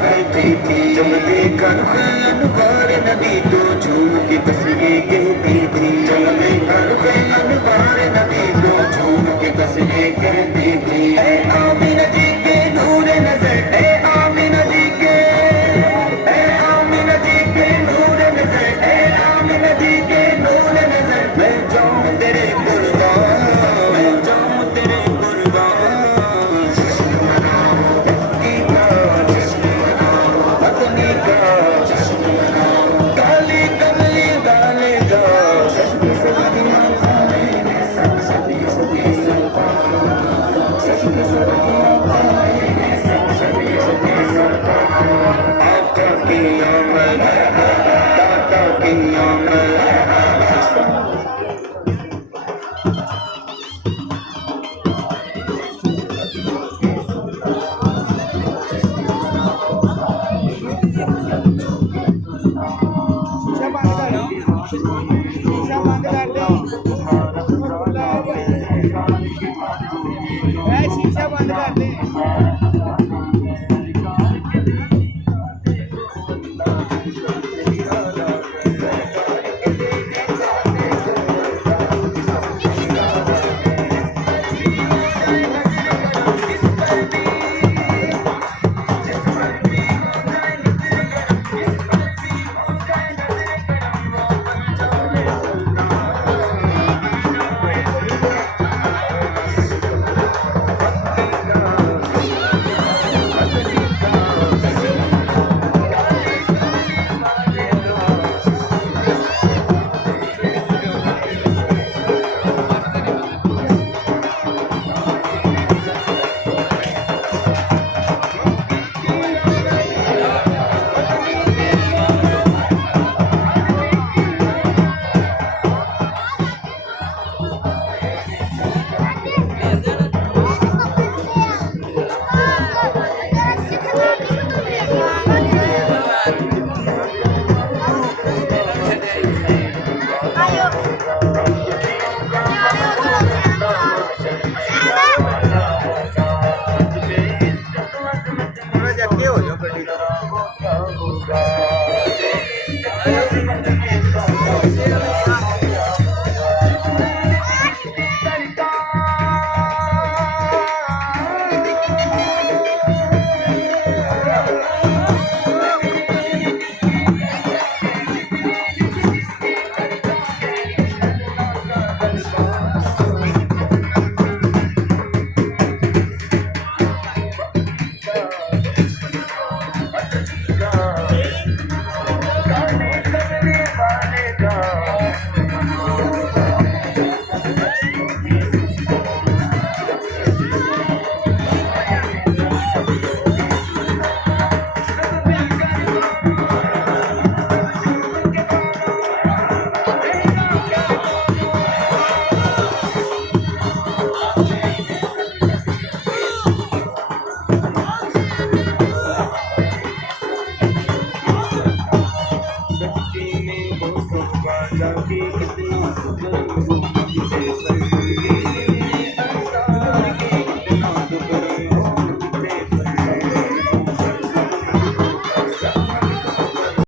करती थी। जब देखा अनवार नदी तो झूम के बस ये कहती थी। जब देखा अनवार नदी तो झूम के बस ये कहती थी। ऐ आमीना जी के नूर नजर, ऐ आमीना जी के, ऐ आमीना जी के नूर नजर, ऐ आमीना जी के नूर नजर। मैं जाऊं तेरे कुर्बान, मैं जाऊं तेरे कुर्बान। जश्न मनाओ भक्ति का, जश्न मनाओ भक्ति का, जश्न मनाओ काली कमली वाले का। सजनी सजनियां गाएंगे, सब सभी सभी सब सजनी सजनियां गाएंगे, सब सभी सभी सब। आका की आमद, दाता की आमद। शीशा बंद कर दे। शीशा बंद कर दे। थोड़ा जल्दी हो जाओ गड्डी।